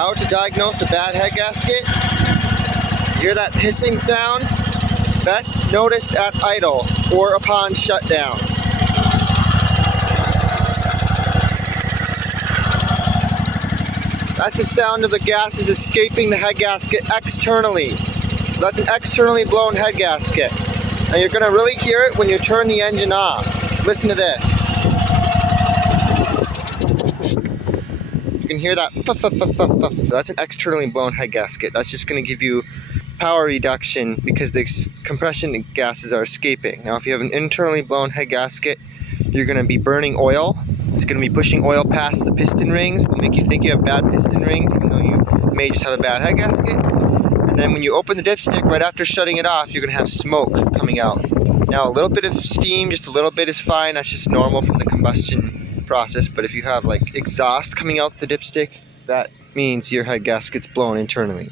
How to diagnose a bad head gasket. You hear that hissing sound? Best noticed at idle or upon shutdown. That's the sound of the gases escaping the head gasket externally. That's an externally blown head gasket. And you're going to really hear it when you turn the engine off. Listen to this. You can hear that. So that's an externally blown head gasket. That's just going to give you power reduction because the compression gases are escaping. Now if you have an internally blown head gasket, you're going to be burning oil. It's going to be pushing oil past the piston rings. It'll make you think you have bad piston rings even though you may just have a bad head gasket. And then when you open the dipstick right after shutting it off, you're going to have smoke coming out. Now a little bit of steam, just a little bit is fine. That's just normal from the combustion process. But if you have like exhaust coming out the dipstick, that means your head gasket's blown internally.